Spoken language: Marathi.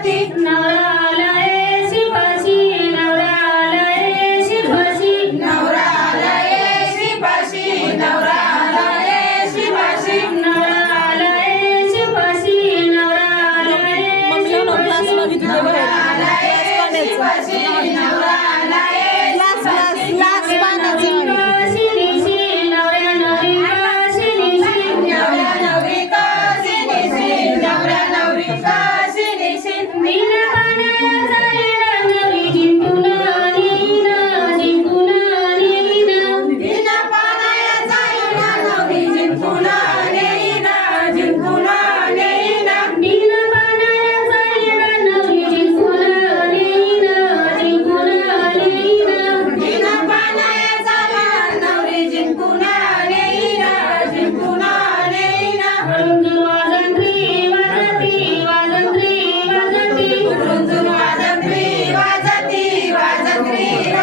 वाजती नवरालये शिपाशी नवरालये शिपाशी नवरालये शिपाशी नवरालये शिपाशी नवरालये शिपाशी नवरालये नवरालये शिपाशी नवरालये शिनीशी नवऱ्या नवरीका शिनीशी नवऱ्या नवरीका शिनीशी नवऱ्या नवरीका शिनीशी मीना पाण्या जाईना नवरी जिंकून नेईना जिंकून नेईना बिना पाण्याया जाईना नवरी जिंकून नेईना जिंकून नेईना मीना पाण्या जाईना नवरी जिंकून नेईना जिंकून नेईना बिना पाण्याया जाईना नवरी जिंकून नेईना जिंकून नेईना रुंजून वाजंत्री वाजती वाजंत्री वाजती रुंजून वाजंत्री वाजती वाजंत्री